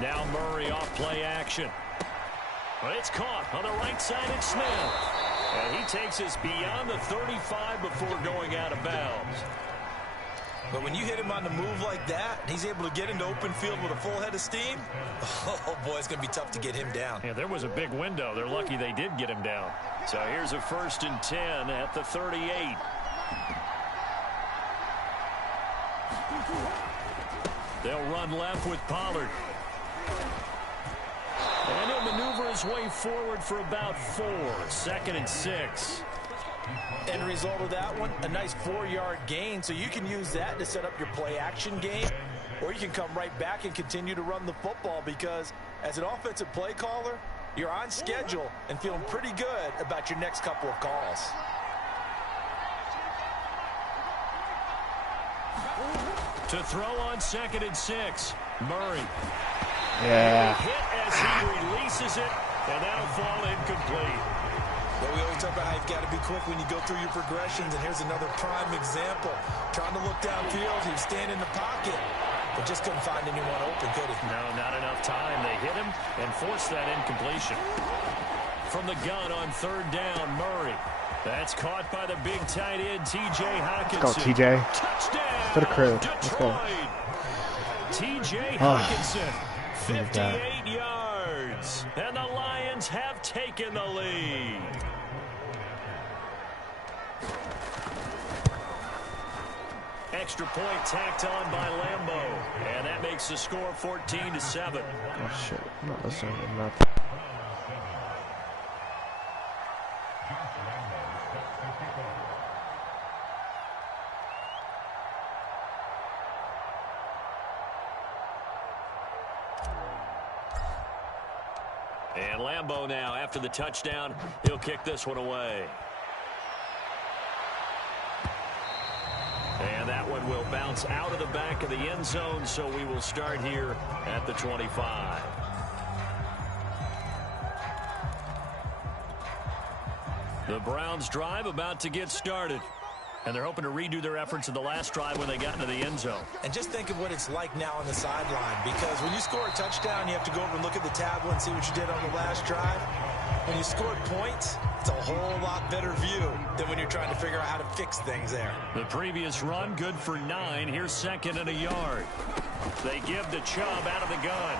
Now Murray off play action. But it's caught on the right side of Smith. And he takes us beyond the 35 before going out of bounds. But when you hit him on the move like that, he's able to get into open field with a full head of steam. Oh, boy, it's going to be tough to get him down. Yeah, there was a big window. They're lucky they did get him down. So here's a 1st and 10 at the 38. They'll run left with Pollard. And he'll maneuver his way forward for about 4. 2nd and 6. End result of that one, a nice 4-yard gain. So you can use that to set up your play action game. Or you can come right back and continue to run the football, because as an offensive play caller, you're on schedule and feeling pretty good about your next couple of calls. To throw on 2nd and 6. Murray. Yeah. Hit as he releases it, and that'll fall incomplete. But we always talk about how you've got to be quick when you go through your progressions, and here's another prime example. Trying to look downfield, he was standing in the pocket, but just couldn't find anyone open, could he? No, not enough time. They hit him and forced that incompletion. From the gun on 3rd down, Murray. That's caught by the big tight end, T.J. Hockenson. Let's go, T.J. Touchdown, To the crib. Detroit. Let's go. T.J. Hockenson, 58 yards. And the Lions have taken the lead. Extra point tacked on by Lambo. And that makes the score 14-7. Oh, shit. I'm not listening to nothing. And Lambo now, after the touchdown, he'll kick this one away. And that one will bounce out of the back of the end zone, so we will start here at the 25. The Browns drive about to get started. And they're hoping to redo their efforts in the last drive when they got into the end zone. And just think of what it's like now on the sideline, because when you score a touchdown, you have to go over and look at the tablet and see what you did on the last drive. When you scored points, it's a whole lot better view than when you're trying to figure out how to fix things there. The previous run, good for 9. Here's 2nd and a yard. They give to Chubb out of the gun.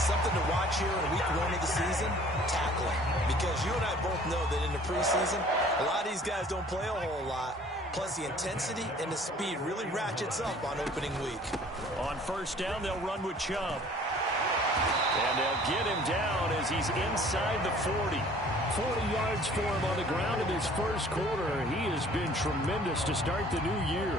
Something to watch here in week 1 of the season, tackling. Because you and I both know that in the preseason, a lot of these guys don't play a whole lot. Plus, the intensity and the speed really ratchets up on opening week. On 1st down, they'll run with Chubb. And they'll get him down as he's inside the 40. 40 yards for him on the ground in his first quarter. He has been tremendous to start the new year.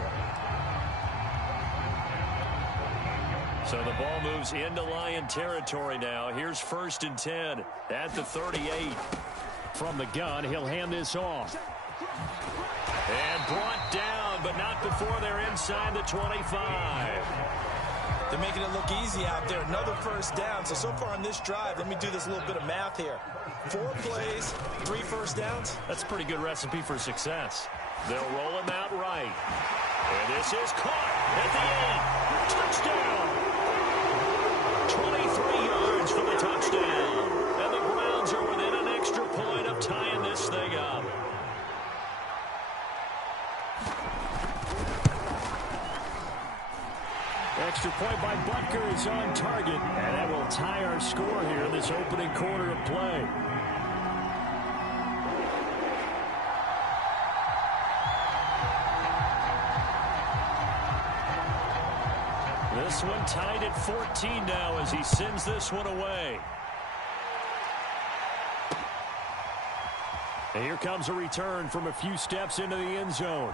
So the ball moves into Lion territory now. Here's 1st and 10 at the 38. From the gun, he'll hand this off. And brought down, but not before they're inside the 25. They're making it look easy out there. Another 1st down. So far on this drive, let me do this little bit of math here. 4 plays, 3 1st downs. That's a pretty good recipe for success. They'll roll him out right. And this is caught at the end. Touchdown. 23 yards for the touchdown. And the Browns are within an extra point of tying this thing up. Extra point by Butker is on target. And that will tie our score here in this opening quarter of play. This one tied at 14 now as he sends this one away. And here comes a return from a few steps into the end zone.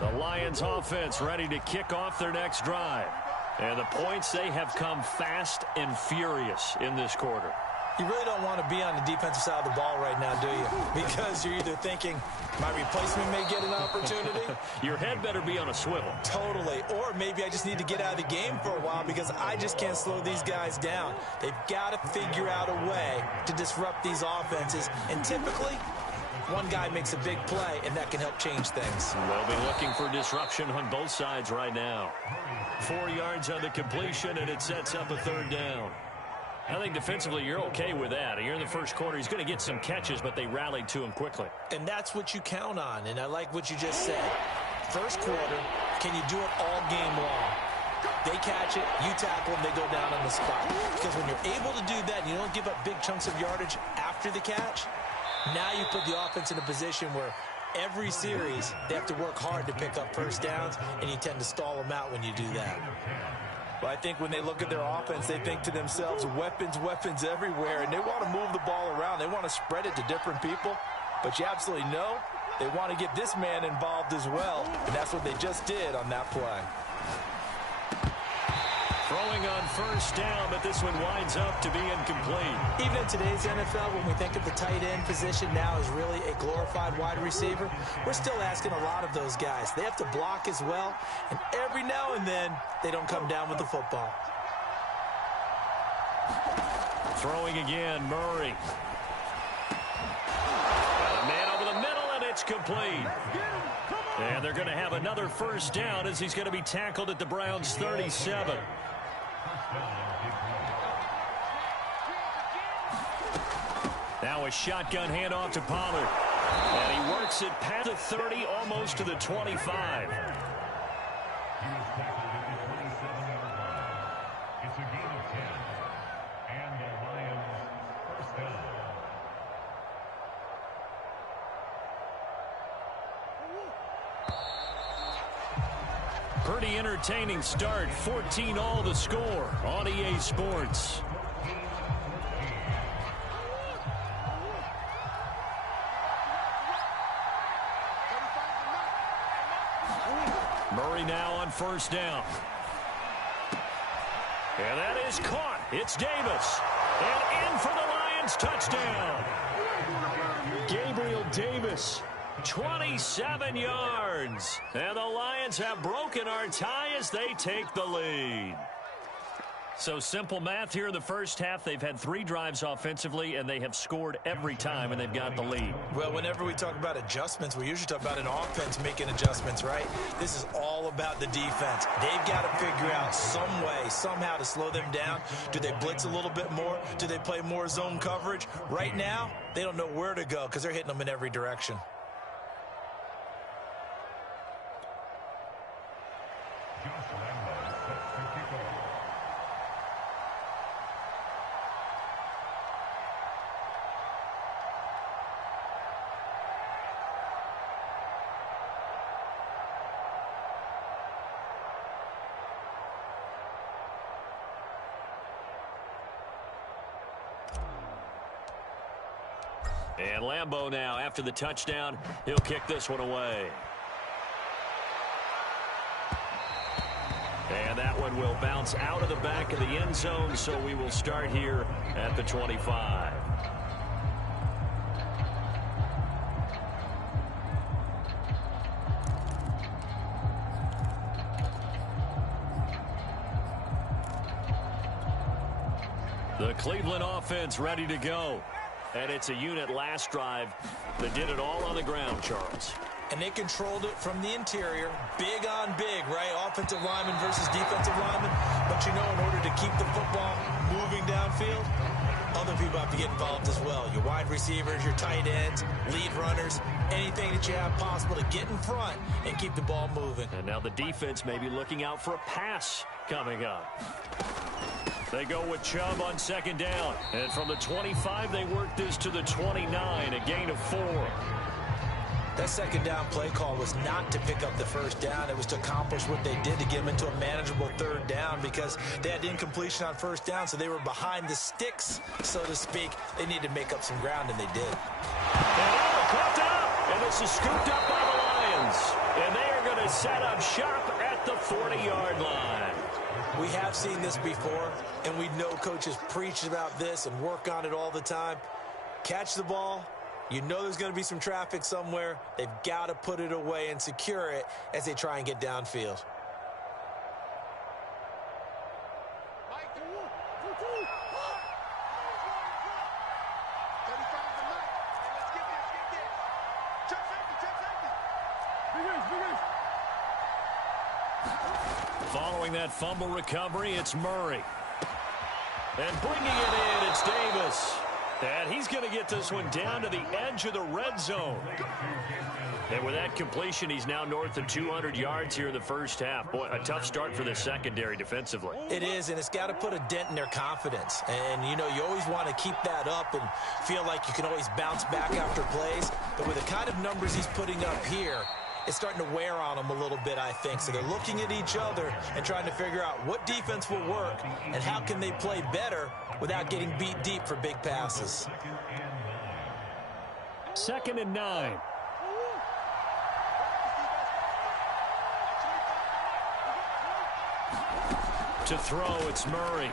The Lions offense ready to kick off their next drive. And the points, they have come fast and furious in this quarter. You really don't want to be on the defensive side of the ball right now, do you? Because you're either thinking, my replacement may get an opportunity. Your head better be on a swivel. Totally. Or maybe maybe I just need to get out of the game for a while because I just can't slow these guys down. They've got to figure out a way to disrupt these offenses. And typically, one guy makes a big play, and that can help change things. We'll be looking for disruption on both sides right now. 4 yards on the completion, and it sets up a third down. I think defensively you're okay with that. Here in the first quarter, he's going to get some catches, but they rallied to him quickly. And that's what you count on, and I like what you just said. First quarter, can you do it all game long? They catch it, you tackle them, they go down on the spot. Because when you're able to do that and you don't give up big chunks of yardage after the catch, now you put the offense in a position where every series they have to work hard to pick up first downs, and you tend to stall them out when you do that. Well, I think when they look at their offense, they think to themselves, weapons, weapons everywhere, and they want to move the ball around. They want to spread it to different people, but you absolutely know they want to get this man involved as well, and that's what they just did on that play. Throwing on first down, but this one winds up to be incomplete. Even in today's NFL, when we think of the tight end position now as really a glorified wide receiver, we're still asking a lot of those guys. They have to block as well, and every now and then, they don't come down with the football. Throwing again, Murray. Got a man over the middle, and it's complete. And they're going to have another first down as he's going to be tackled at the Browns' 37. Now a shotgun handoff to Pollard. And he works it past the 30, almost to the 25. It's a gain of 10. And the Lions first down. Pretty entertaining start. 14-all the score on EA Sports. Murray now on first down. And that is caught. It's Davis. And in for the Lions touchdown. Gabriel Davis. 27 yards. And the Lions have broken our tie as they take the lead. So simple math here in the first half. They've had 3 drives offensively, and they have scored every time, and they've got the lead. Well, whenever we talk about adjustments, we usually talk about an offense making adjustments, right? This is all about the defense. They've got to figure out some way, somehow to slow them down. Do they blitz a little bit more? Do they play more zone coverage? Right now, they don't know where to go because they're hitting them in every direction. And Lambeau now, after the touchdown, he'll kick this one away. And that one will bounce out of the back of the end zone, so we will start here at the 25. The Cleveland offense ready to go. And it's a unit last drive that did it all on the ground, Charles. And they controlled it from the interior, big on big, right? Offensive lineman versus defensive lineman. But, you know, in order to keep the football moving downfield, other people have to get involved as well. Your wide receivers, your tight ends, lead runners, anything that you have possible to get in front and keep the ball moving. And now the defense may be looking out for a pass coming up. They go with Chubb on second down. And from the 25, they work this to the 29, a gain of 4. That second down play call was not to pick up the first down. It was to accomplish what they did to get them into a manageable third down because they had incompletion on first down, so they were behind the sticks, so to speak. They needed to make up some ground, and they did. And caught up, and this is scooped up by the Lions. And they are going to set up shop at the 40-yard line. We have seen this before, and we know coaches preach about this and work on it all the time. Catch the ball. You know there's going to be some traffic somewhere. They've got to put it away and secure it as they try and get downfield. Following that fumble recovery, it's Murray. And bringing it in, it's Davis. And he's going to get this one down to the edge of the red zone. And with that completion, he's now north of 200 yards here in the first half. Boy, a tough start for the secondary defensively. It is, and it's got to put a dent in their confidence. And, you know, you always want to keep that up and feel like you can always bounce back after plays. But with the kind of numbers he's putting up here, it's starting to wear on them a little bit, I think. So they're looking at each other and trying to figure out what defense will work and how can they play better without getting beat deep for big passes. 2nd and 9. To throw, it's Murray.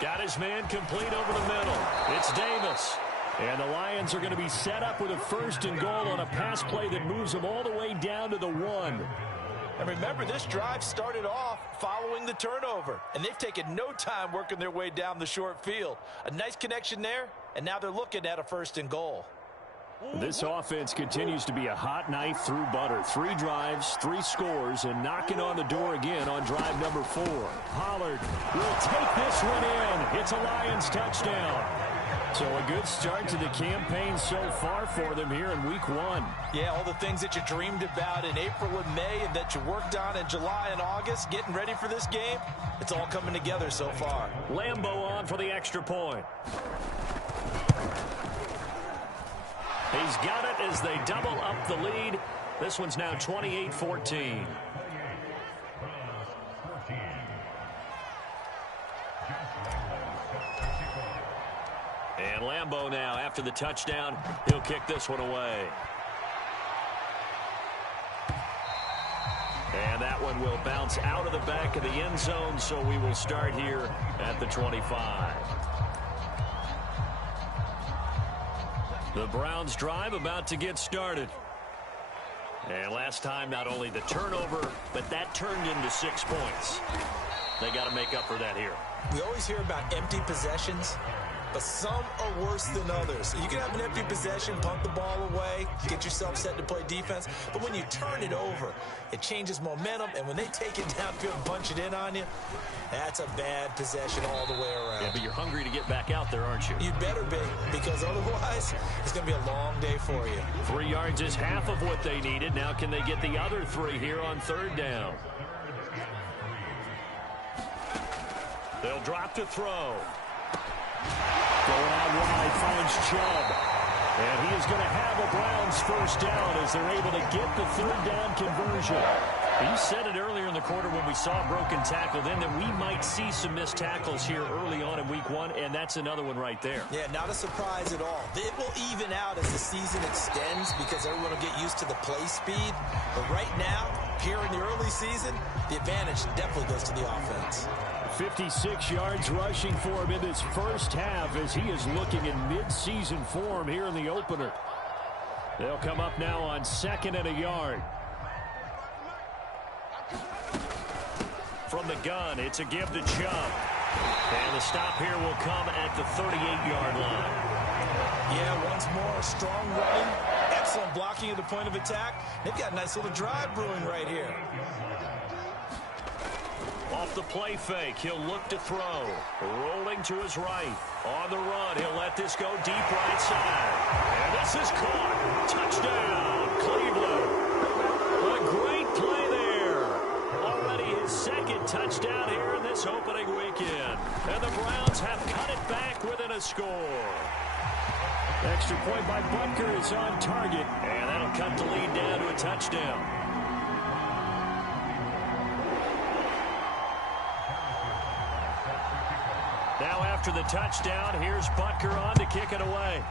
Got his man complete over the middle. It's Davis. And the Lions are going to be set up with a 1st and goal on a pass play that moves them all the way down to the 1. And remember, this drive started off following the turnover. And they've taken no time working their way down the short field. A nice connection there, and now they're looking at a 1st and goal. This offense continues to be a hot knife through butter. 3 drives, 3 scores, and knocking on the door again on drive number 4. Pollard will take this one in. It's a Lions touchdown. So a good start to the campaign so far for them here in week 1. Yeah, all the things that you dreamed about in April and May and that you worked on in July and August, getting ready for this game, it's all coming together so far. Lambeau on for the extra point. He's got it as they double up the lead. This one's now 28-14. And Lambeau now, after the touchdown, he'll kick this one away. And that one will bounce out of the back of the end zone, so we will start here at the 25. The Browns drive about to get started. And last time, not only the turnover, but that turned into 6 points. They got to make up for that here. We always hear about empty possessions, but some are worse than others. You can have an empty possession, punt the ball away, get yourself set to play defense, but when you turn it over, it changes momentum, and when they take it downfield and punch it in on you, that's a bad possession all the way around. Yeah, but you're hungry to get back out there, aren't you? You better be, because otherwise, it's going to be a long day for you. 3 yards is half of what they needed. Now can they get the other 3 here on 3rd down? They'll drop to throw. Going out wide, finds Chubb. And he is going to have a Browns 1st down as they're able to get the 3rd down conversion. You said it earlier in the quarter when we saw a broken tackle then that we might see some missed tackles here early on in week 1, and that's another one right there. Yeah, not a surprise at all. It will even out as the season extends because everyone will get used to the play speed. But right now, here in the early season, the advantage definitely goes to the offense. 56 yards rushing for him in this first half as he is looking in mid-season form here in the opener. They'll come up now on 2nd and a yard. From the gun, it's a give to Chubb. And the stop here will come at the 38-yard line. Yeah, once more, strong running, excellent blocking at the point of attack. They've got a nice little drive brewing right here. Off the play fake, he'll look to throw. Rolling to his right. On the run, he'll let this go deep right side. And this is caught. Touchdown, Cleveland. A great play there. Already his 2nd touchdown here in this opening weekend. And the Browns have cut it back within a score. Extra point by Butker is on target. And that'll cut the lead down to a touchdown. Now after the touchdown, here's Butker on to kick it away.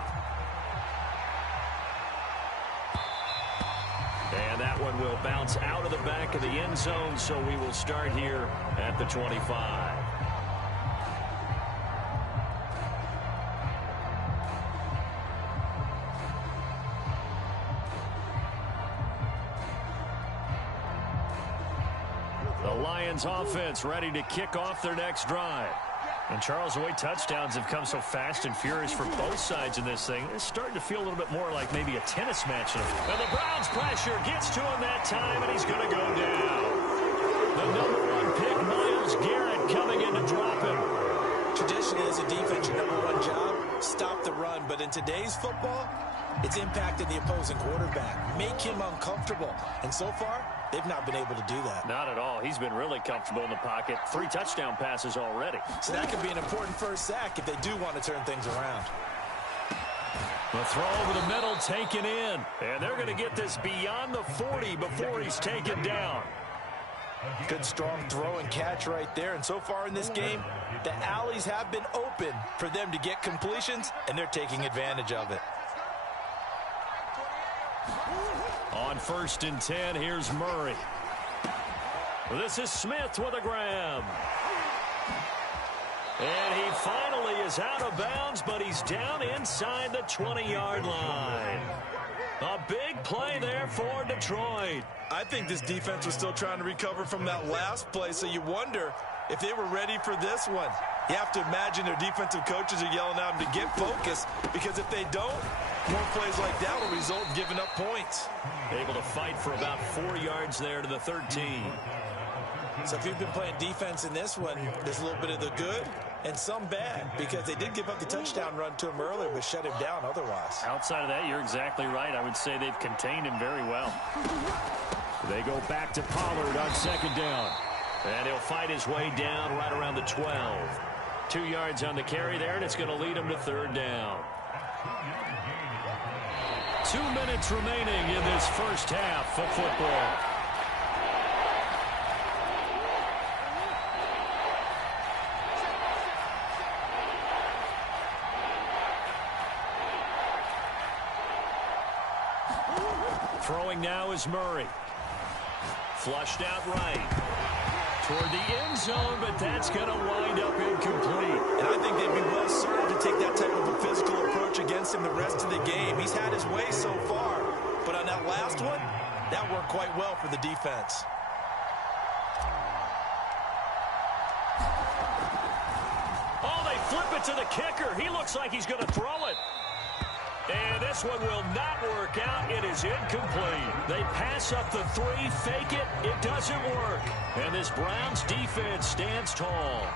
And that one will bounce out of the back of the end zone, so we will start here at the 25. The Lions offense ready to kick off their next drive. And Charles, the way touchdowns have come so fast and furious for both sides in this thing, it's starting to feel a little bit more like maybe a tennis match. And the Browns pressure gets to him that time, and he's going to go down. The #1 pick, Myles Garrett, coming in to drop him. Traditionally, as a defense, your #1 job, stop the run. But in today's football, it's impacting the opposing quarterback. Make him uncomfortable. And so far, they've not been able to do that. Not at all. He's been really comfortable in the pocket. 3 touchdown passes already. So that could be an important first sack if they do want to turn things around. The throw over the middle taken in. And they're going to get this beyond the 40 before he's taken down. Good strong throw and catch right there. And so far in this game, the alleys have been open for them to get completions, and they're taking advantage of it. On 1st and 10, here's Murray. This is Smith with a grab. And he finally is out of bounds, but he's down inside the 20-yard line. A big play there for Detroit. I think this defense was still trying to recover from that last play, so you wonder if they were ready for this one. You have to imagine their defensive coaches are yelling at them to get focused, because if they don't, more plays like that will result in giving up points. Able to fight for about 4 yards there to the 13. So if you've been playing defense in this one, there's a little bit of the good and some bad, because they did give up the touchdown run to him earlier, but shut him down otherwise. Outside of that, you're exactly right. I would say they've contained him very well. They go back to Pollard on 2nd down. And he'll fight his way down right around the 12. 2 yards on the carry there, and it's going to lead him to 3rd down. 2 minutes remaining in this first half of football. Throwing now is Murray. Flushed out right. Toward the end zone, but that's going to wind up incomplete. And I think they'd be well served to take that type of a physical approach against him the rest of the game. He's had his way so far, but on that last one, that worked quite well for the defense. Oh, they flip it to the kicker. He looks like he's going to throw it. And this one will not work out. It is incomplete. They pass up the 3, fake it. It doesn't work. And this Browns defense stands tall.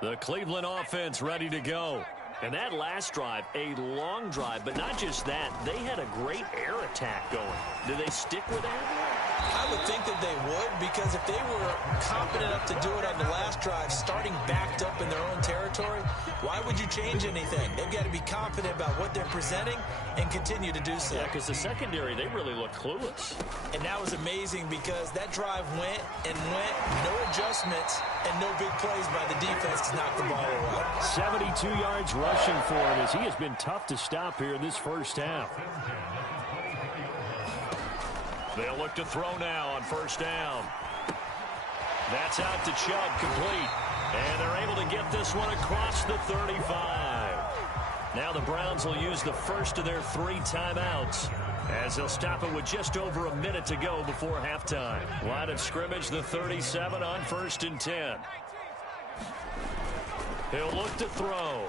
The Cleveland offense ready to go. And that last drive, a long drive, but not just that. They had a great air attack going. Do they stick with that? I would think that they would, because if they were confident enough to do it on the last drive, starting backed up in their own territory, why would you change anything? They've got to be confident about what they're presenting and continue to do so. Yeah, because the secondary, they really looked clueless. And that was amazing, because that drive went and went, no adjustments, and no big plays by the defense to knock the ball away. 72 yards rushing for him, as he has been tough to stop here in this first half. They'll look to throw now on 1st down. That's out to Chubb, complete. And they're able to get this one across the 35. Now the Browns will use the first of their 3 timeouts, as they'll stop it with just over a minute to go before halftime. Line of scrimmage, the 37 on 1st and 10. He'll look to throw.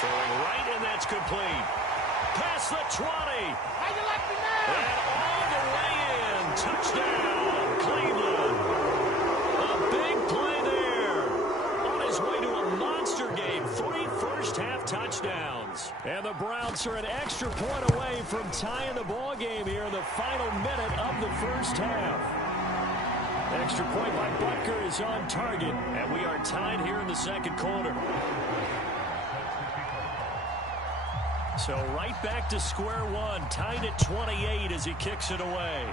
Throwing right, and that's complete. Past the 20. And all the way in. Touchdown, Cleveland. A big play there. On his way to a monster game. 3 first-half touchdowns. And the Browns are an extra point away from tying the ball game here in the final minute of the first half. Extra point by Butker is on target. And we are tied here in the second quarter. So right back to square one, tied at 28 as he kicks it away.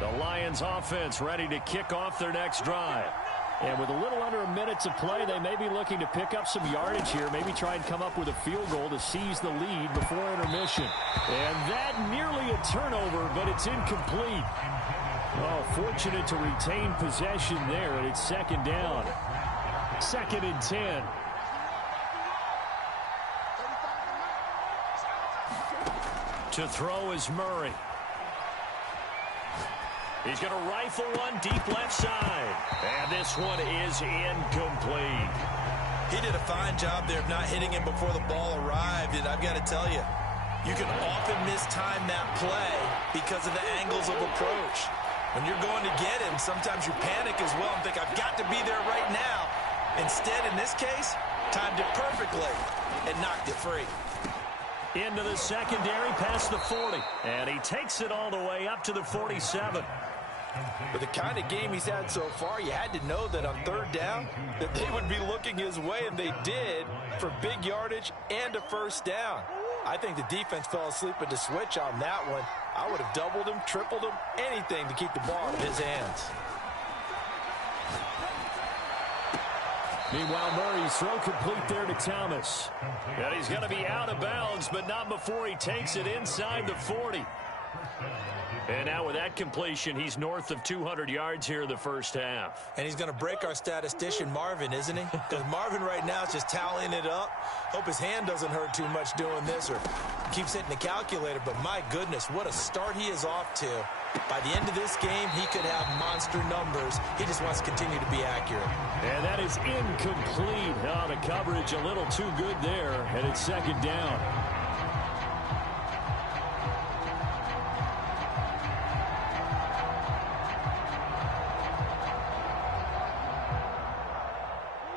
The Lions Lions offense ready to kick off their next drive. And with a little under a minute to play, they may be looking to pick up some yardage here, maybe try and come up with a field goal to seize the lead before intermission. And that nearly a turnover, but it's incomplete. Oh, fortunate to retain possession there, and it's second down. 2nd and 10. To throw is Murray. He's going to rifle one deep left side. And this one is incomplete. He did a fine job there of not hitting him before the ball arrived. And I've got to tell you, you can often mistime that play because of the angles of approach. When you're going to get him, sometimes you panic as well and think, I've got to be there right now. Instead, in this case, timed it perfectly and knocked it free. Into the secondary, past the 40. And he takes it all the way up to the 47. With the kind of game he's had so far, you had to know that on 3rd down that they would be looking his way, and they did, for big yardage and a 1st down. I think the defense fell asleep at the switch on that one. I would have doubled him, tripled him, anything to keep the ball in his hands. Meanwhile, Murray's throw complete there to Thomas. And he's going to be out of bounds, but not before he takes it inside the 40. And now with that completion, he's north of 200 yards here in the 1st half. And he's going to break our statistician, Marvin, isn't he? Because Marvin right now is just tallying it up. Hope his hand doesn't hurt too much doing this or keeps hitting the calculator. But my goodness, what a start he is off to. By the end of this game, he could have monster numbers. He just wants to continue to be accurate. And that is incomplete. Oh, the coverage a little too good there, and it's 2nd down.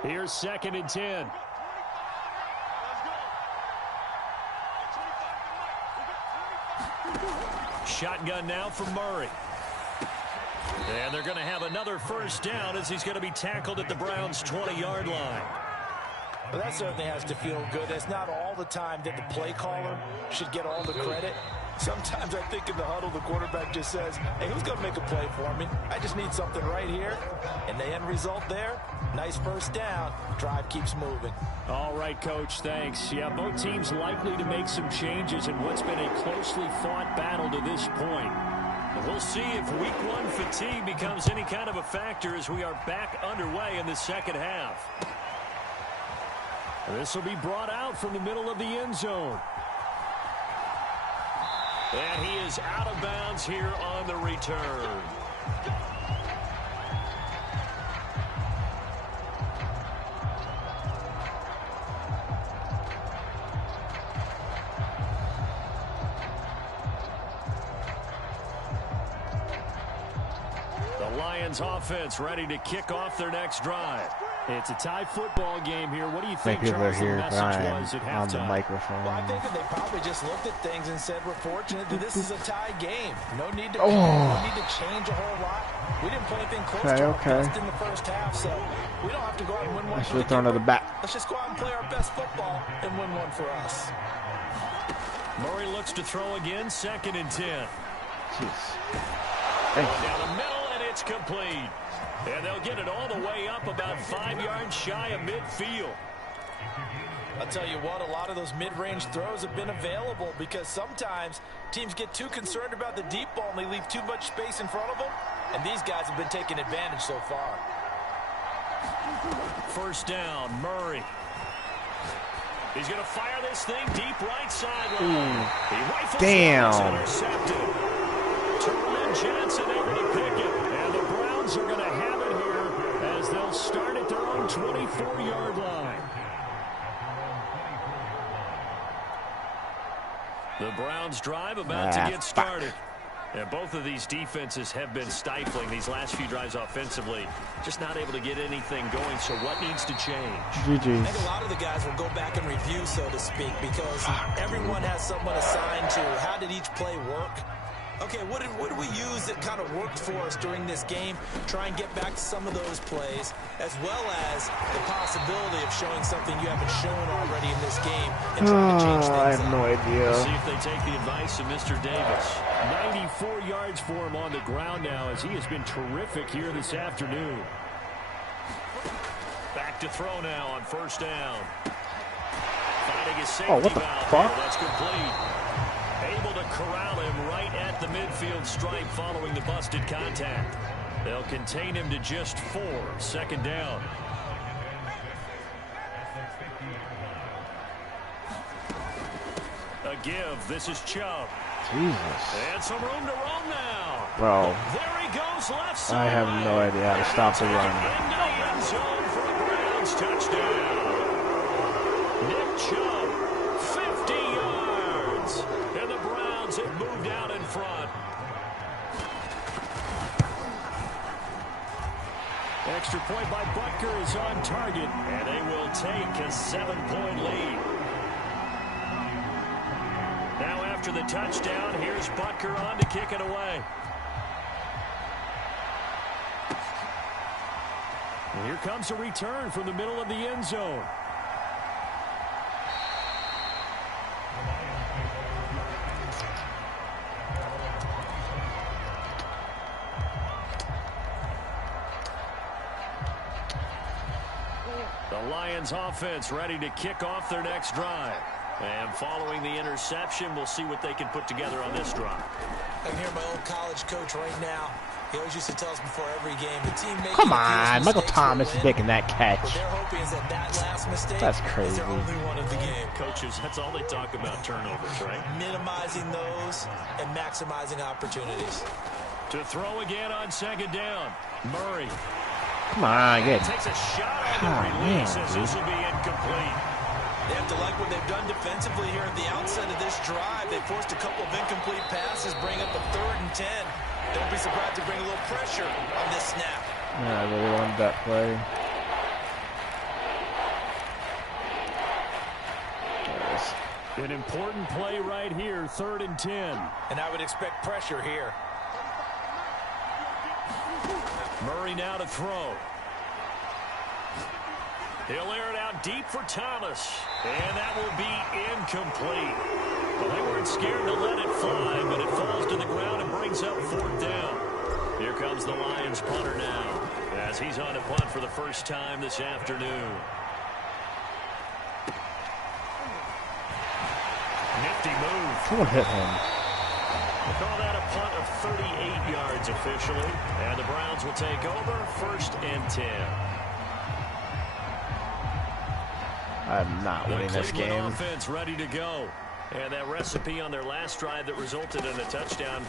Here's 2nd and 10. Shotgun now from Murray. And they're going to have another 1st down as he's going to be tackled at the Browns' 20-yard line. Well, that certainly has to feel good. It's not all the time that the play caller should get all the credit. Sometimes I think in the huddle, the quarterback just says, hey, who's going to make a play for me? I just need something right here. And the end result there, nice 1st down. Drive keeps moving. All right, Coach, thanks. Yeah, both teams likely to make some changes in what's been a closely fought battle to this point. We'll see if Week 1 fatigue becomes any kind of a factor as we are back underway in the 2nd half. This will be brought out from the middle of the end zone. And he is out of bounds here on the return. The Lions offense ready to kick off their next drive. It's a tie football game here. What do you think, Charles, the message was at halftime? On the microphone. Well, I think that they probably just looked at things and said, we're fortunate that this is a tie game. No need to change a whole lot. We didn't play anything close to our best in the 1st half, so we don't have to go out and win one. Let's just go out and play our best football and win one for us. Murray looks to throw again, 2nd and 10. Jeez. Down the middle, and it's complete. And they'll get it all the way up about 5 yards shy of midfield. I'll tell you what, a lot of those mid-range throws have been available because sometimes teams get too concerned about the deep ball and they leave too much space in front of them. And these guys have been taking advantage so far. 1st down, Murray. He's going to fire this thing deep right sideline. He rifles Damn. Intercepted. Terman Johnson able to pick it. And the Browns are going to have it here as they'll start at their own 24-yard line. The Browns drive about to get started. And both of these defenses have been stifling these last few drives offensively. Just not able to get anything going, so what needs to change? I think a lot of the guys will go back and review, so to speak, because everyone has someone assigned to how did each play work. Okay, what did we use that kind of worked for us during this game? Try and get back to some of those plays, as well as the possibility of showing something you haven't shown already in this game and trying to change things I have no idea. Let's see if they take the advice of Mr. Davis. 94 yards for him on the ground now, as he has been terrific here this afternoon. Back to throw now on first down. Finding his safety what the valve fuck? here. That's complete. Able to corral him right at the midfield stripe following the busted contact. They'll contain him to just 4. Second down. A give. This is Chubb. Jesus. And some room to run now. Bro. There he goes, left side. I have no idea how to stop the run. Into the end zone for a Browns touchdown. Nick Chubb, 50 yards. And the Browns have moved out in front. Extra point by Butker is on target, and they will take a 7-point lead. Now after the touchdown, here's Butker on to kick it away. And here comes a return from the middle of the end zone. The Lions offense ready to kick off their next drive. And following the interception, we'll see what they can put together on this drive. I can hear my old college coach right now. He always used to tell us before every game, the team making Come on, Michael Thomas is making that What catch. they're hoping is that last mistake That's is crazy. their only one of the game. Coaches, that's all they talk about, turnovers, right? Minimizing those and maximizing opportunities. To throw again on second down. Murray Come on, good. takes a shot on God, the release man, as this will be incomplete. They have to like what they've done defensively here at the outset of this drive. They forced a couple of incomplete passes, bring up a 3rd and 10. Don't be surprised to bring a little pressure on this snap. Yeah, I really wanted that play. An important play right here, 3rd and 10. And I would expect pressure here. Murray now to throw. He'll air it out deep for Thomas. And that will be incomplete. Well, they weren't scared to let it fly, but it falls to the ground and brings up 4th down. Here comes the Lions punter now, as he's on a punt for the first time this afternoon. Nifty move. Someone hit him. We'll call that a punt of 38 yards officially. And the Browns will take over 1st and 10. I'm not winning this Cleveland game. offense ready to go. And that recipe on their last drive that resulted in a touchdown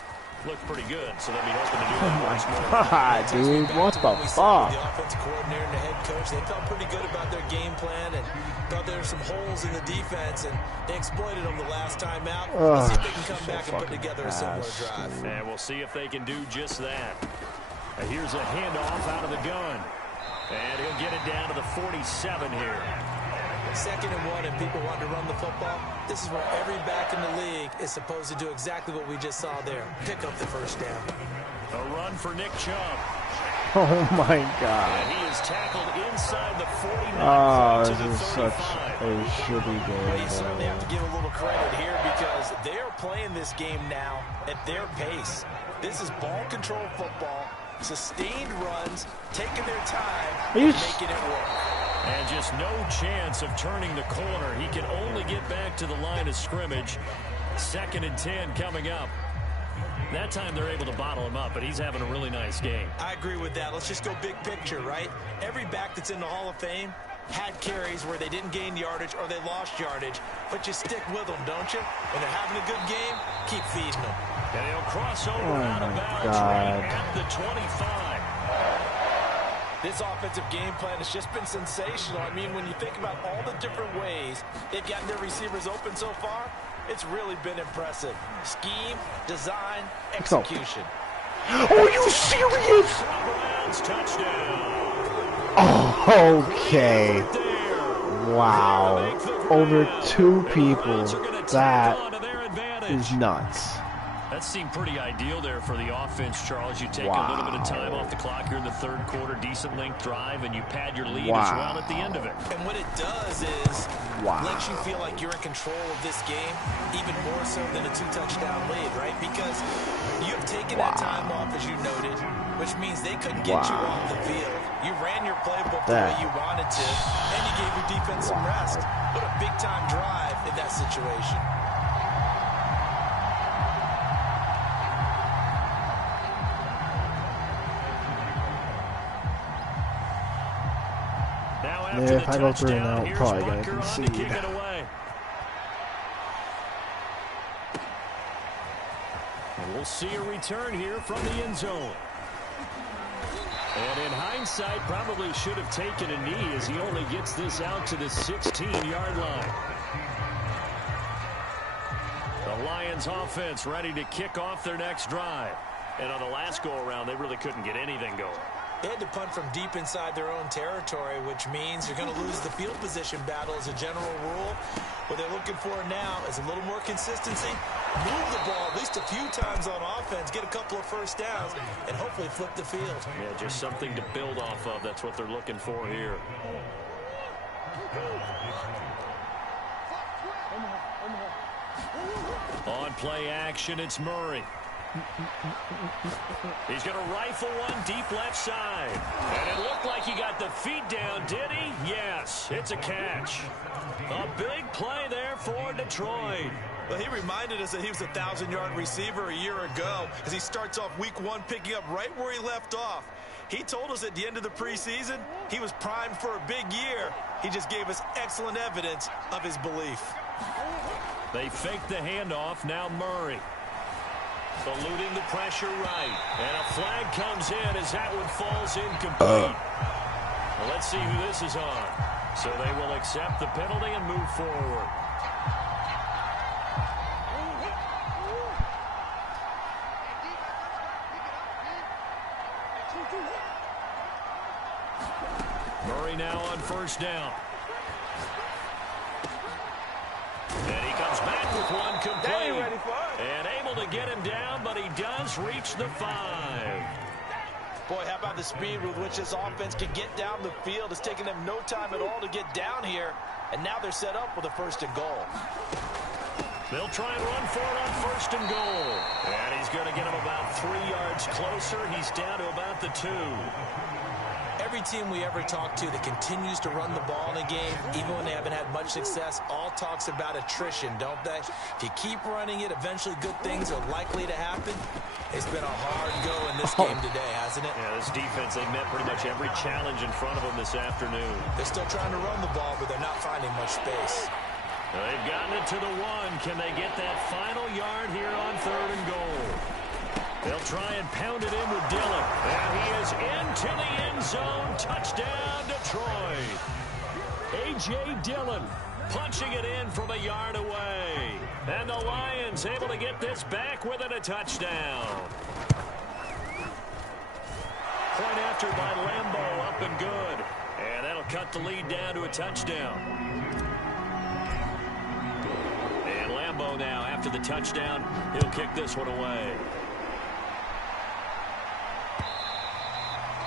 looked pretty good. So they'll be hoping to do that once more. God, dude, what the The fuck? offensive coordinator and the head coach, they felt pretty good about their game plan and thought there were some holes in the defense, and they exploited them the last time out. Let's see if they can come back and put together a similar drive. And we'll see if they can do just that. And here's a handoff out of the gun. And he'll get it down to the 47 here. 2nd and 1, and people want to run the football. This is where every back in the league is supposed to do exactly what we just saw there. Pick up the 1st down. A run for Nick Chubb. Oh my And God. he is tackled inside the 49 Oh, to this the is such 35. a shitty Well, you certainly have to game. give a little credit here because they are playing this game now at their pace. This is ball control football, sustained runs, taking their time, You and making it work. And just no chance of turning the corner. He can only get back to the line of scrimmage. 2nd and 10 coming up. That time they're able to bottle him up, but he's having a really nice game. I agree with that. Let's just go big picture, right? Every back that's in the Hall of Fame had carries where they didn't gain yardage or they lost yardage, but you stick with them, don't you? When they're having a good game, keep feeding them. And he'll cross over Oh out of my bounds God. right at the 25. This offensive game plan has just been sensational. I mean, when you think about all the different ways they've gotten their receivers open so far, it's really been impressive. Scheme, design, execution. Are you serious? Browns touchdown. Oh, okay. There. Wow. Over 2 people. Browns are gonna tack That on to their advantage. is nuts. That's That seemed pretty ideal there for the offense, Charles. You take a little bit of time off the clock here in the third quarter, decent length drive, and you pad your lead as well at the end of it. And what it does is lets you feel like you're in control of this game, even more so than a 2-touchdown lead, right? Because you have taken that time off, as you noted, which means they couldn't get you off the field. You ran your playbook the way you wanted to, and you gave your defense some rest. What a big-time drive in that situation. Yeah, if I go through now, I'm probably going to concede. And we'll see a return here from the end zone. And in hindsight, probably should have taken a knee as he only gets this out to the 16-yard line. The Lions offense ready to kick off their next drive. And on the last go-around, they really couldn't get anything going. They had to punt from deep inside their own territory, which means you're going to lose the field position battle as a general rule. What they're looking for now is a little more consistency. Move the ball at least a few times on offense, get a couple of first downs, and hopefully flip the field. Yeah, just something to build off of. That's what they're looking for here. On play action, it's Murray. He's going to rifle one deep left side. And it looked like he got the feet down, did he? Yes, it's a catch. A big play there for Detroit. Well, he reminded us that he was a 1,000-yard receiver a year ago as he starts off week 1 picking up right where he left off. He told us at the end of the preseason he was primed for a big year. He just gave us excellent evidence of his belief. They fake the handoff, now Murray. Eluding the pressure right. And a flag comes in as that one falls incomplete. Well, let's see who this is on. So they will accept the penalty and move forward. Murray now on first down. And he comes back with one complete. And able to get him down, but he does reach the 5. Boy, how about the speed with which this offense can get down the field? It's taken them no time at all to get down here. And now they're set up with a 1st and goal. They'll try and run for it on 1st and goal. And he's going to get him about 3 yards closer. He's down to about the 2. Every team we ever talk to that continues to run the ball in a game, even when they haven't had much success, all talks about attrition, don't they? If you keep running it, eventually good things are likely to happen. It's been a hard go in this game today, hasn't it? Yeah, this defense, they met pretty much every challenge in front of them this afternoon. They're still trying to run the ball, but they're not finding much space. They've gotten it to the 1. Can they get that final yard here on 3rd and goal? They'll try and pound it in with Dillon. And he is into the end zone. Touchdown, Detroit. A.J. Dillon punching it in from a yard away. And the Lions able to get this back within a touchdown. Point after by Lambeau, up and good. And that'll cut the lead down to a touchdown. And Lambeau now, after the touchdown, he'll kick this one away.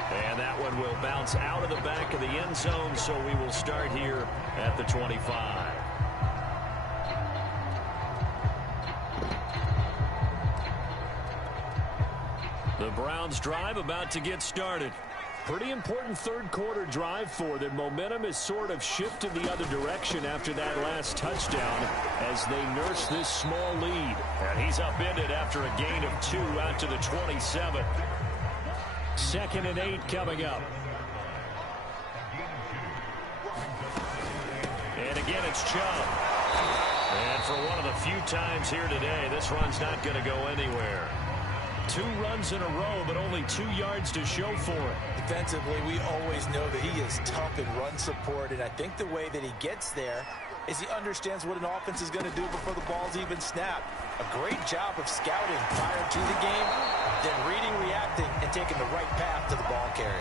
And that one will bounce out of the back of the end zone, so we will start here at the 25. The Browns drive about to get started. Pretty important third quarter drive for them. Momentum has sort of shifted the other direction after that last touchdown as they nurse this small lead. And he's upended after a gain of 2 out to the 27. 2nd and 8 coming up. And again, it's Chubb. And for one of the few times here today, this run's not going to go anywhere. 2 runs in a row, but only 2 yards to show for it. Defensively, we always know that he is tough in run support, and I think the way that he gets there is he understands what an offense is going to do before the ball's even snapped. A great job of scouting prior to the game, then reading, reacting, and taking the right path to the ball carrier.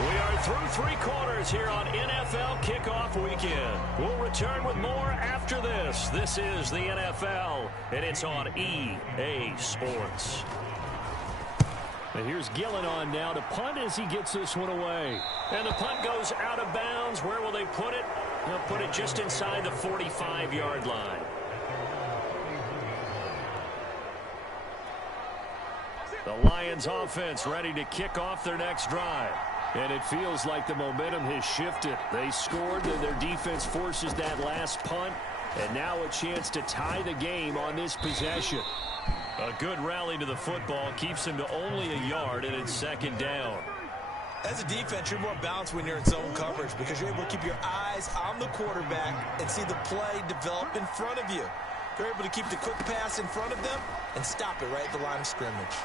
We are We're through 3 quarters here on NFL Kickoff Weekend. We'll return with more after this. This is the NFL, and it's on EA Sports. And here's Gillen on now to punt as he gets this one away. And the punt goes out of bounds. Where will they put it? They'll put it just inside the 45-yard line. The Lions offense ready to kick off their next drive. And it feels like the momentum has shifted. They scored, and their defense forces that last punt. And now a chance to tie the game on this possession. A good rally to the football keeps him to only a yard, and it's 2nd down. As a defense, you're more balanced when you're in zone coverage because you're able to keep your eyes on the quarterback and see the play develop in front of you. You're able to keep the quick pass in front of them and stop it right at the line of scrimmage.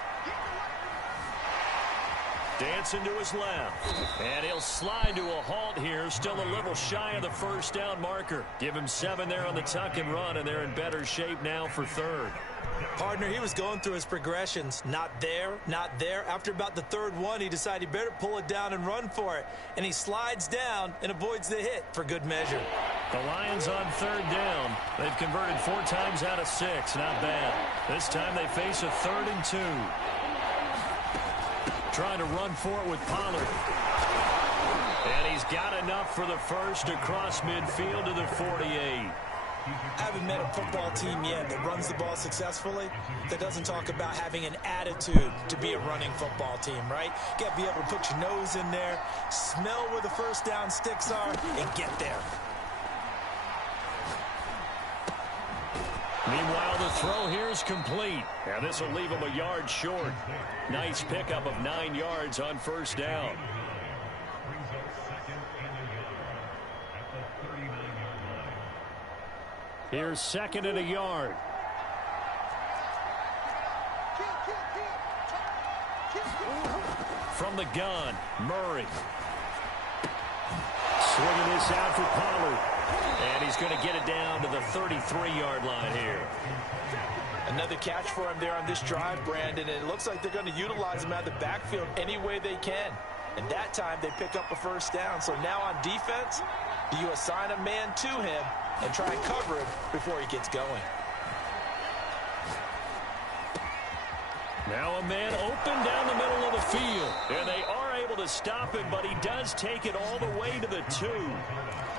Dancing to his left, and he'll slide to a halt here, still a little shy of the 1st down marker. Give him 7 there on the tuck and run, and they're in better shape now for 3rd. Partner, he was going through his progressions. Not there, not there. After about the 3rd one, he decided he better pull it down and run for it. And he slides down and avoids the hit for good measure. The Lions on 3rd down. They've converted 4 times out of 6. Not bad. This time they face a 3rd and 2. Trying to run for it with Pollard. And he's got enough for the 1st across midfield to the 48. I haven't met a football team yet that runs the ball successfully that doesn't talk about having an attitude to be a running football team, right? You got to be able to put your nose in there, smell where the 1st down sticks are, and get there. Meanwhile, the throw here is complete. And this will leave him a yard short. Nice pickup of 9 yards on 1st down. Here's 2nd and a yard. From the gun, Murray. Swinging this out for Pollard. And he's going to get it down to the 33-yard line here. Another catch for him there on this drive, Brandon. And it looks like they're going to utilize him out of the backfield any way they can. And that time they pick up a 1st down. So now on defense, do you assign a man to him and try and cover him before he gets going? Now a man open down the middle of the field. And they are able to stop him, but he does take it all the way to the 2.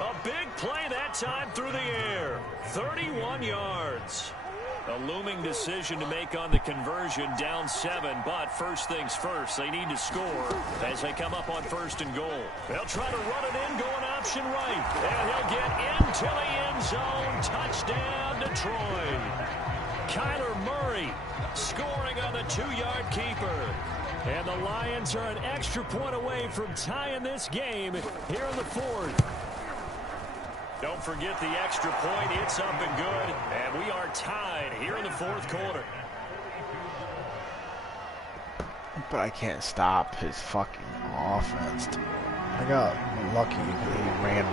A big play that time through the air. 31 yards. A looming decision to make on the conversion, down 7, but first things first, they need to score as they come up on 1st and goal. They'll try to run it in, going option right, and he'll get into the end zone. Touchdown, Detroit. Kyler Murray scoring on the 2-yard keeper. And the Lions are an extra point away from tying this game here in the 4th. Don't forget the extra point. It's up and good. And we are tied here in the 4th quarter. But I can't stop his fucking offense. I got lucky. He ran.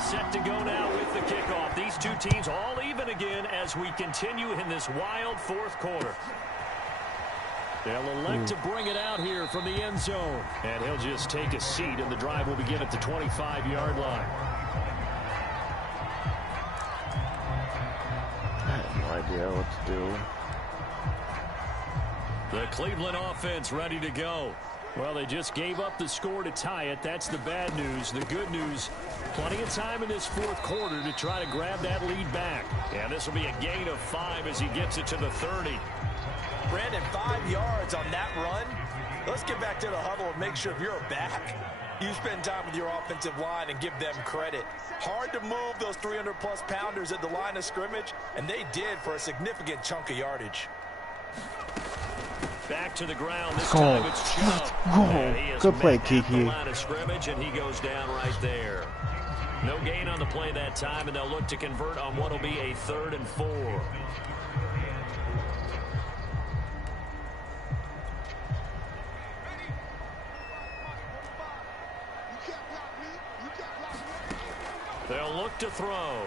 Set to go now with the kickoff. These two teams all even again as we continue in this wild 4th quarter. They'll elect to bring it out here from the end zone. And he'll just take a seat, and the drive will begin at the 25-yard line. I have no idea what to do. The Cleveland offense ready to go. Well, they just gave up the score to tie it. That's the bad news. The good news, plenty of time in this 4th quarter to try to grab that lead back. And this will be a gain of 5 as he gets it to the 30. Brandon, 5 yards on that run. Let's get back to the huddle and make sure if you're back, you spend time with your offensive line and give them credit. Hard to move those 300-plus pounders at the line of scrimmage, and they did for a significant chunk of yardage. Back to the ground. This time it's Chubb. Good play, Kiki. Line of scrimmage, and he goes down right there. No gain on the play that time, and they'll look to convert on what will be a 3rd and 4. They'll look to throw.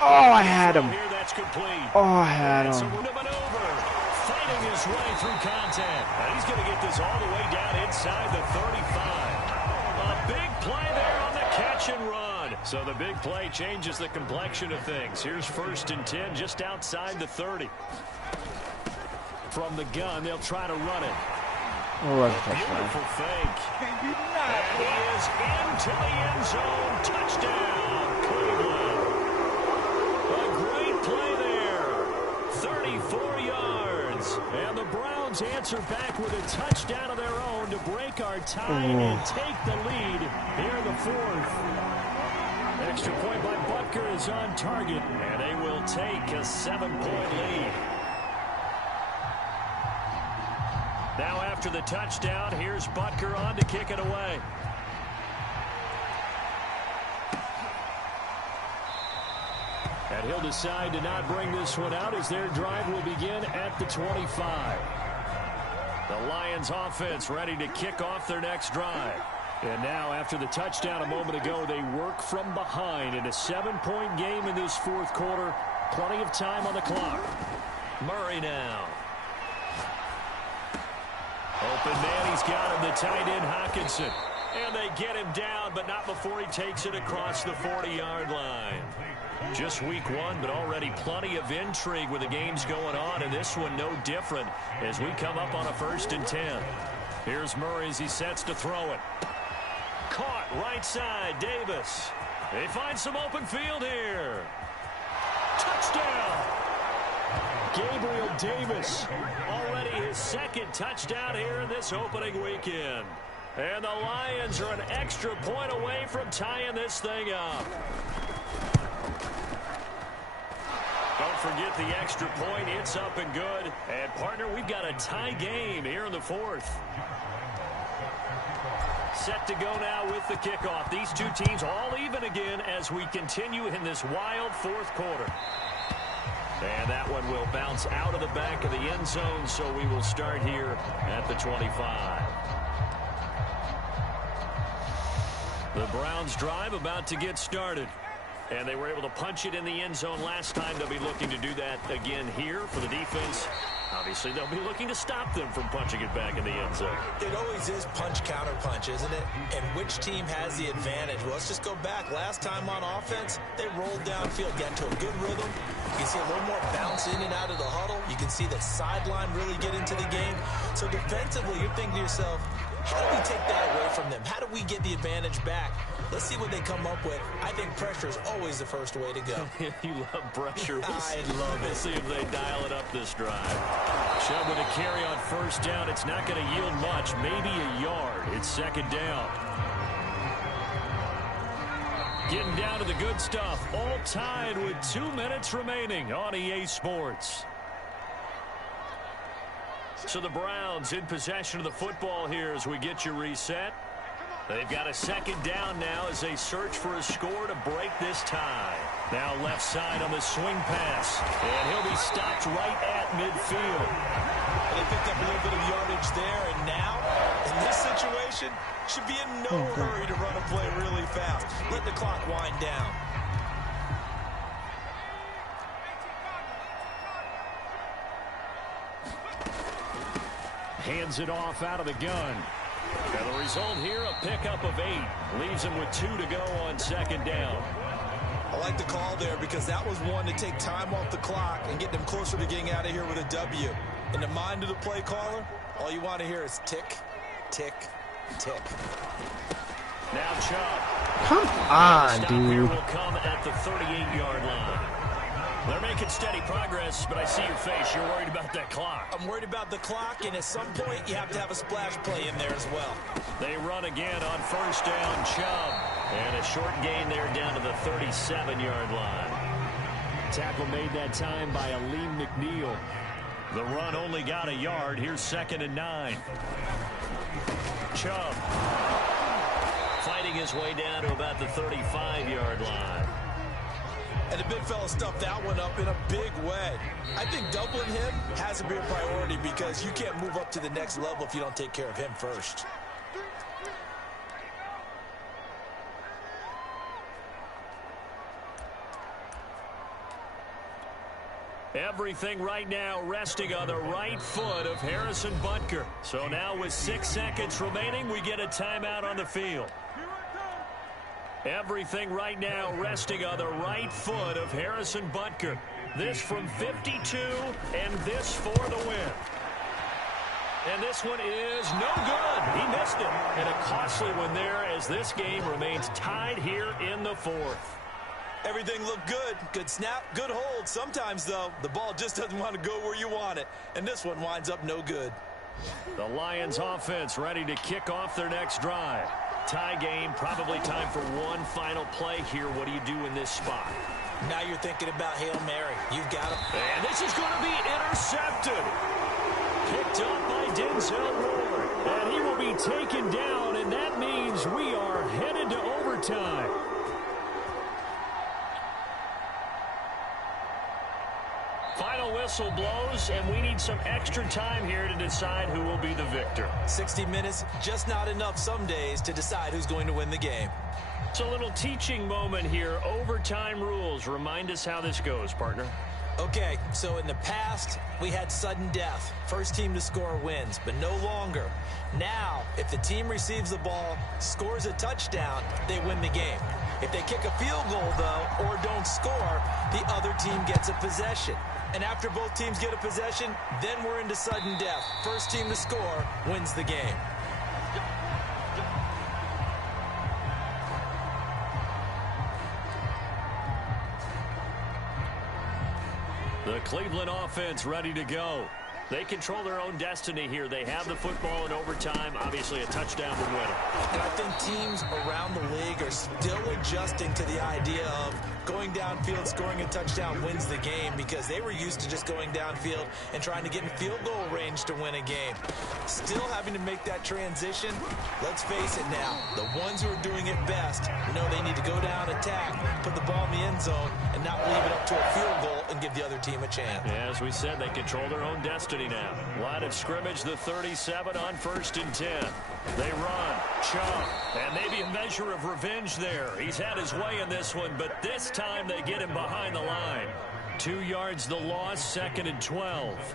Oh, I had him. Here, that's complete. Oh, I had him. So we're to maneuver. fighting his way through contact. And he's going to get this all the way down inside the 35. A big play there on the catch and run. So the big play changes the complexion of things. Here's 1st and 10 just outside the 30. From the gun, they'll try to run it. Beautiful fake. And he is into the end zone. Touchdown, Cleveland. A great play there. 34 yards. And the Browns answer back with a touchdown of their own to break our tie and take the lead here in the 4th. Extra point by Butker is on target. And they will take a 7-point lead. Now after the touchdown, here's Butker on to kick it away. And he'll decide to not bring this one out as their drive will begin at the 25. The Lions offense ready to kick off their next drive. And now after the touchdown a moment ago, they work from behind in a 7-point game in this 4th quarter. Plenty of time on the clock. Murray now. Open man, he's got him, the tight end Hockenson. And they get him down, but not before he takes it across the 40-yard line. Just week 1, but already plenty of intrigue with the games going on, and this one no different as we come up on a 1st and 10. Here's Murray as he sets to throw it. Caught right side, Davis. They find some open field here. Touchdown! Gabriel Davis, already his 2nd touchdown here in this opening weekend. And the Lions are an extra point away from tying this thing up. Don't forget the extra point. It's up and good. And, partner, we've got a tie game here in the 4th. Set to go now with the kickoff. These two teams all even again as we continue in this wild 4th quarter. And that one will bounce out of the back of the end zone, so we will start here at the 25. The Browns drive about to get started. And they were able to punch it in the end zone last time. They'll be looking to do that again here for the defense. Obviously, they'll be looking to stop them from punching it back in the end zone. It always is punch-counter-punch, isn't it? And which team has the advantage? Well, let's just go back. Last time on offense, they rolled downfield, got into a good rhythm. You can see a little more bounce in and out of the huddle. You can see the sideline really get into the game. So defensively, you're thinking to yourself, how do we take that away from them? How do we get the advantage back? Let's see what they come up with. I think pressure is always the first way to go. You love pressure. I love it. Let's see if they dial it up this drive. Chubb with a carry on 1st down. It's not going to yield much, maybe a yard. It's 2nd down. Getting down to the good stuff. All tied with 2 minutes remaining on EA Sports. So the Browns in possession of the football here as we get you reset. They've got a 2nd down now as they search for a score to break this tie. Now left side on the swing pass. And he'll be stopped right at midfield. And they picked up a little bit of yardage there. And now, in this situation, should be in no hurry to run a play really fast. Let the clock wind down. Hands it off out of the gun. And the result here, a pickup of 8. Leaves him with 2 to go on 2nd down. I like the call there because that was one to take time off the clock and get them closer to getting out of here with a W. In the mind of the play caller, all you want to hear is tick, tick, tick. Now Chubb. Come on, dude. Here will come at the 38-yard line. They're making steady progress, but I see your face. You're worried about that clock. I'm worried about the clock, and at some point, you have to have a splash play in there as well. They run again on 1st down, Chubb. And a short gain there down to the 37-yard line. Tackle made that time by Aleem McNeil. The run only got a yard. Here's 2nd and 9. Chubb fighting his way down to about the 35-yard line. And the big fella stuffed that one up in a big way. I think doubling him has to be a priority because you can't move up to the next level if you don't take care of him first. Everything right now resting on the right foot of Harrison Butker. So now with 6 seconds remaining, we get a timeout on the field. Everything right now resting on the right foot of Harrison Butker. This from 52, and this for the win. And this one is no good. He missed it. And a costly one there as this game remains tied here in the fourth. Everything looked good. Good snap, good hold. Sometimes, though, the ball just doesn't want to go where you want it. And this one winds up no good. The Lions offense ready to kick off their next drive. Tie game, probably time for one final play here. What do you do in this spot? Now you're thinking about Hail Mary. You've got him. And this is going to be intercepted. Picked up by Denzel Ward. And he will be taken down, and that means we are headed to overtime. Final whistle blows, and we need some extra time here to decide who will be the victor. 60 minutes, just not enough some days to decide who's going to win the game. It's a little teaching moment here. Overtime rules. Remind us how this goes, partner. Okay, so in the past, we had sudden death. First team to score wins, but no longer. Now, if the team receives the ball, scores a touchdown, they win the game. If they kick a field goal, though, or don't score, the other team gets a possession. And after both teams get a possession, then we're into sudden death. First team to score wins the game. The Cleveland offense ready to go. They control their own destiny here. They have the football in overtime. Obviously, a touchdown would win it. And I think teams around the league are still adjusting to the idea of going downfield, scoring a touchdown wins the game, because they were used to just going downfield and trying to get in field goal range to win a game. Still having to make that transition. Let's face it now, the ones who are doing it best know they need to go down, attack, put the ball in the end zone, and not leave it up to a field goal and give the other team a chance. Yeah, as we said, they control their own destiny now. Line of scrimmage, the 37 on 1st and 10. They run, chunk, and maybe a measure of revenge there. He's had his way in this one, but this time they get him behind the line. 2 yards the loss, 2nd and 12.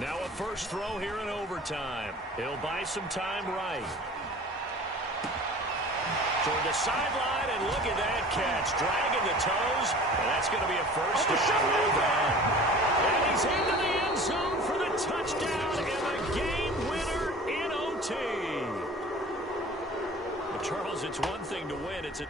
Now a first throw here in overtime. He'll buy some time right. Toward the sideline, and look at that catch. Dragging the toes, and that's going to be a first down. And he's into the end zone for the touchdown and a game winner in OT. But Charles, it's one thing to win. It's